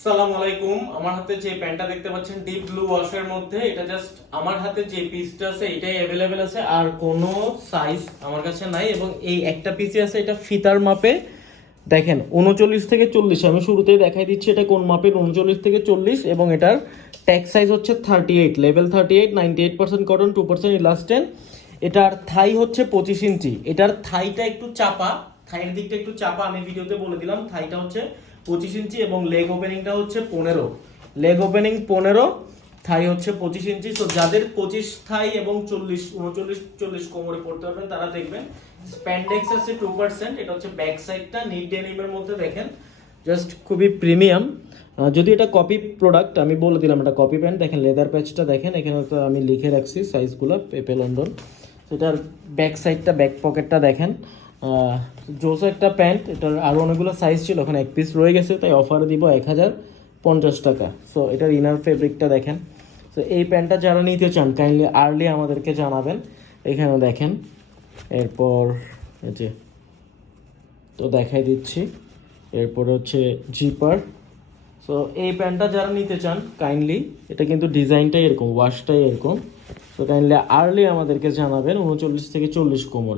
আসসালামু আলাইকুম। আমার হাতে যে প্যান্টটা দেখতে পাচ্ছেন ডিপ ব্লু ওয়াশের মধ্যে, এটা জাস্ট আমার হাতে যে পিসটা আছে এটাই অ্যাভেলেবেল আছে, আর কোনো সাইজ আমার কাছে নাই। এবং এই একটা পিসই আছে, এটা ফিতার মাপে দেখেন 39 থেকে 40। আমি শুরুতেই দেখাই দিচ্ছি এটা কোন মাপের, 39 থেকে 40। এবং এটার ট্যাগ সাইজ হচ্ছে 38, লেভেল 38, 98% কটন, 2% ইলাস্টেন। এটার থাই হচ্ছে 25 ইঞ্চি। এটার থাইটা একটু চাপা, থাইয়ের দিকটা একটু চাপা, আমি ভিডিওতে বলে দিলাম। থাইটা হচ্ছে 25 ইঞ্চি এবং লেগ ওপেনিংটা হচ্ছে 15, লেগ ওপেনিং 15, থাই হচ্ছে 25 ইঞ্চি। তো যাদের 25 থাই এবং 40, 39 40 কোমরে পড়তে পারবেন তারা দেখবেন। স্প্যান্ডেক্স আছে 2%। এটা হচ্ছে ব্যাক সাইডটা নিট ডেনিমের মধ্যে, দেখেন জাস্ট খুবই প্রিমিয়াম। যদি এটা কপি প্রোডাক্ট, আমি বলে দিলাম এটা কপি প্যান্ট। দেখেন লেদার প্যাচটা দেখেন, এখানে তো আমি লিখে রাখছি সাইজগুলো, পেপে লন্ডন। এটার ব্যাক সাইডটা, ব্যাক পকেটটা দেখেন। জোস একটা প্যান্ট, এটার আরও অনেকগুলো সাইজ ছিল, ওখানে এক পিস রয়ে গেছে, তাই অফারে দিব 1050 টাকা। সো এটার ইনার ফেব্রিকটা দেখেন। তো এই প্যান্টটা যারা নিতে চান কাইন্ডলি আর্লি আমাদেরকে জানাবেন। এখানে দেখেন, এরপর এই যে তো দেখাই দিচ্ছি, এরপর হচ্ছে জিপার। সো এই প্যান্টটা যারা নিতে চান কাইন্ডলি, এটা কিন্তু ডিজাইনটাই এরকম, ওয়াশটাই এরকম। সো কাইন্ডলি আর্লি আমাদেরকে জানাবেন 39 থেকে 40 কোমরে।